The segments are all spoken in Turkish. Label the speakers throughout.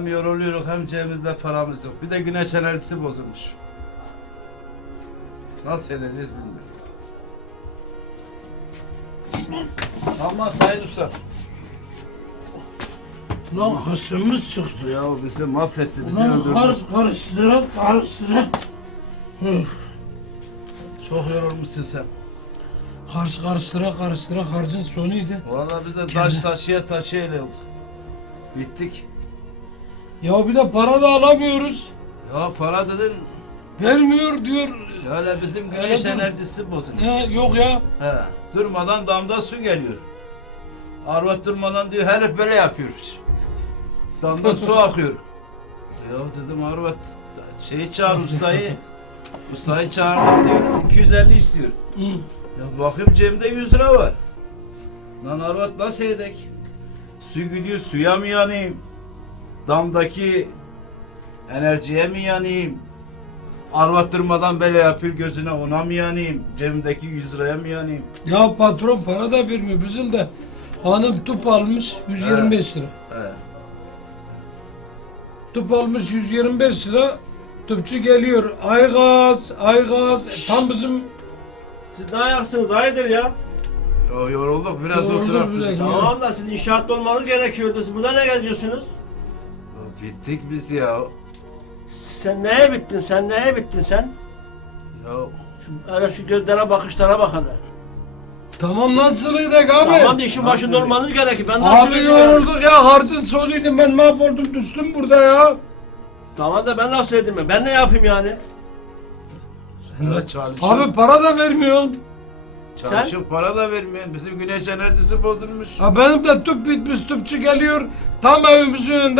Speaker 1: hem yoruluyoruz hem cebimizde paramız yok. Bir de güneş enerjisi bozulmuş. Nasıl edeceğiz bilmiyorum. Ama Sayın Usta.
Speaker 2: Lan hışımız çıktı.
Speaker 1: Ya o bizi mahvetti, bizi
Speaker 2: Lan
Speaker 1: öldürdü.
Speaker 2: karıştıra.
Speaker 1: Çok yorulmuşsun sen.
Speaker 2: Karıştıra harcın sonuydu.
Speaker 1: Valla biz de taş taşıya taşıya öyle olduk. Bittik.
Speaker 2: Ya bir de para da alamıyoruz.
Speaker 1: Ya para dedin,
Speaker 2: Vermiyor diyor.
Speaker 1: öyle bizim güneş
Speaker 2: Öyle dur.
Speaker 1: enerjisi bozulmuş.
Speaker 2: Yok ya.
Speaker 1: He, durmadan damda su geliyor. Arvat durmadan diyor, herif böyle yapıyor. Damda su akıyor. Ya dedim Arvat, şeyi çağır ustayı. Ustayı çağırdım diyor, 250 istiyor.
Speaker 2: Hı.
Speaker 1: Ya bakayım cebimde 100 lira var. Lan Arvat nasıl edek? Su gidiyor, suya mı yanayım? Damdaki enerjiye mi yanayım? Arvat durmadan böyle yapıyor, gözüne ona mı yanayım? Cebimdeki 100 liraya mı yanayım?
Speaker 2: Ya patron para da vermiyor. Bizim de hanım tüp almış 125 lira.
Speaker 1: He.
Speaker 2: Tüp almış 125 lira. Tüpçü geliyor. Aygaz. Tam bizim
Speaker 3: Siz ne ayaksınız hayırdır ya?
Speaker 1: Yorulduk, biraz
Speaker 2: Yorulduk
Speaker 1: oturak.
Speaker 2: biraz.
Speaker 3: Tamam da siz inşaatta olmanız gerekiyordu. Siz burada ne geziyorsunuz?
Speaker 1: Bittik biz ya.
Speaker 3: Sen neye bittin sen? Neye bittin sen?
Speaker 1: Ya
Speaker 3: Öyle şu gözlere bakışlara bak hele.
Speaker 2: tamam nasılydı abi?
Speaker 3: Tamam da işin başında
Speaker 1: Nasıl?
Speaker 3: olmanız gerekiyor. Ben nasıl
Speaker 2: Abi
Speaker 3: edeyim
Speaker 2: yorulduk ya harcın sonuydu ben mahvoldum düştüm burada ya.
Speaker 3: Tamam da ben nasıl edeyim? Ben ne yapayım yani?
Speaker 1: ya çalışıyor.
Speaker 2: Abi para da vermiyorsun.
Speaker 1: Çalışıyor, para da vermiyor. Bizim güneş enerjisi bozulmuş.
Speaker 2: Ha benim de tüp bitmiş tüpçü geliyor. Tam evimizin önünde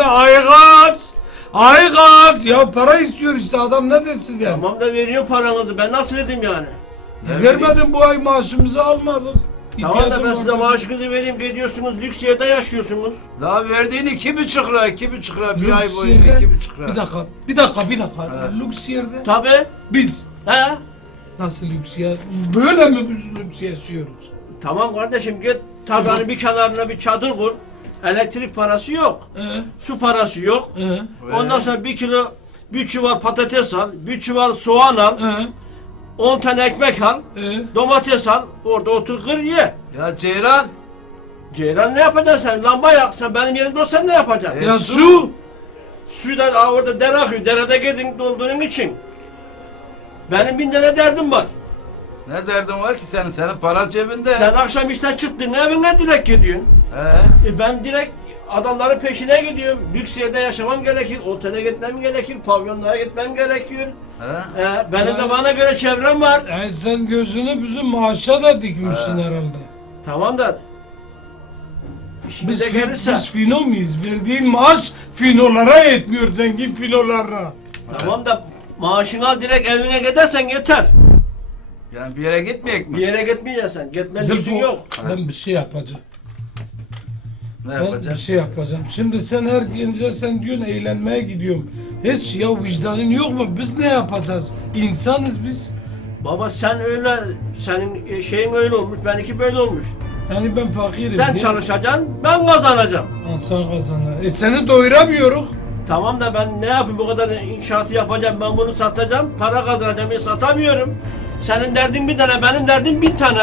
Speaker 2: Aygaz. Ya para istiyor işte adam ne desin ya.
Speaker 3: Tamam da veriyor paranızı. Ben nasıl edeyim yani?
Speaker 2: Vermedin bu ay maaşımızı almadık.
Speaker 3: Tamam da ben
Speaker 2: İhtiyacım
Speaker 3: size
Speaker 2: vardı.
Speaker 3: maaşınızı vereyim. Gidiyorsunuz lüks yerde yaşıyorsunuz.
Speaker 1: Daha verdiğin 2,5 lira, 2,5 lira, bir
Speaker 2: Lüks
Speaker 1: ay boyunca
Speaker 2: yerde-
Speaker 1: 2,5 lira.
Speaker 2: Bir dakika.
Speaker 1: Evet.
Speaker 2: Lüks yerde.
Speaker 3: Tabii.
Speaker 2: Biz
Speaker 3: He?
Speaker 2: nasıl lüks ya? Böyle mi biz lüks yaşıyoruz?
Speaker 3: Tamam kardeşim git tarlanın bir kenarına bir çadır kur. Elektrik parası yok. Su parası yok. Ondan sonra bir çuval patates al, bir çuval soğan al, 10 tane ekmek al, domates al, orada otur kır ye.
Speaker 1: Ya Ceylan,
Speaker 3: Ceylan ne yapacaksın sen? Lamba yak, sen benim yerimde olsan ne yapacaksın?
Speaker 2: Ya su.
Speaker 3: Suyu da orada dere akıyor, derede gidin dolduğun için. Benim 1000 tane derdim var.
Speaker 1: ne derdin var ki senin? Senin paran cebinde.
Speaker 3: Sen akşam işten çıktın, evine direkt gidiyorsun.
Speaker 1: He?
Speaker 3: Ben direkt adamların peşine gidiyorum. Lüks yerde yaşamam gerekir, otele gitmem gerekir, pavyonlara gitmem gerekiyor.
Speaker 1: He?
Speaker 3: Benim de bana göre çevrem var.
Speaker 2: Sen gözünü bizim maaşa da dikmişsin herhalde.
Speaker 3: Tamam da işimize gelirse.
Speaker 2: Biz fino muyuz? Verdiğin maaş finolara yetmiyor zengin finolarına.
Speaker 3: Tamam da maaşını al direkt evine gidersen yeter.
Speaker 1: Yani bir yere gitmeyecek
Speaker 3: Bir
Speaker 1: mi?
Speaker 3: yere gitmeyeceksin. Gitmen lüzum
Speaker 2: Zülfü,
Speaker 3: yok.
Speaker 2: ben bir şey yapacağım.
Speaker 1: Ne
Speaker 2: Ben bir
Speaker 1: yapacaksın?
Speaker 2: şey yapacağım. Şimdi sen her gece sen diyorsun eğlenmeye gidiyorum. Hiç ya vicdanın yok mu? Biz ne yapacağız? İnsanız biz.
Speaker 3: Baba sen öyle, senin şeyin öyle olmuş, benimki böyle olmuş.
Speaker 2: Yani ben fakirim.
Speaker 3: Sen
Speaker 2: ya.
Speaker 3: çalışacaksın, ben kazanacağım.
Speaker 2: Ha, sen kazana. Seni doyuramıyoruz.
Speaker 3: Tamam da ben ne yapayım bu kadar inşaatı yapacağım, ben bunu satacağım, para kazanacağım, satamıyorum. Senin derdin bir tane, benim derdim 1000 tane.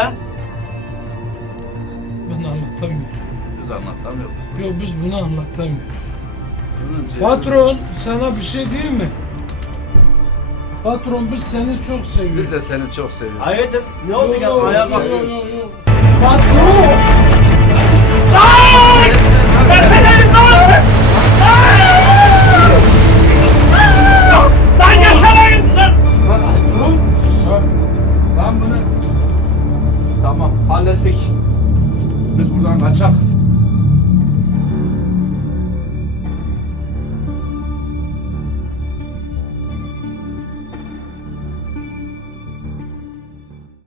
Speaker 2: Ben anlatamıyorum.
Speaker 1: Biz anlatamıyoruz.
Speaker 2: Yok biz bunu anlatamıyoruz.
Speaker 1: Bunun cebi-
Speaker 2: Patron sana bir şey diyeyim mi? Patron biz seni çok seviyoruz.
Speaker 1: Biz de seni çok seviyoruz.
Speaker 3: Hayırdır, ne oldu ya, ayağa kalkıyor.
Speaker 2: Yok. Patron!
Speaker 3: Lan gelsene!
Speaker 2: Patron!
Speaker 1: Lan bunu... Tamam, hallettik. Biz buradan kaçak.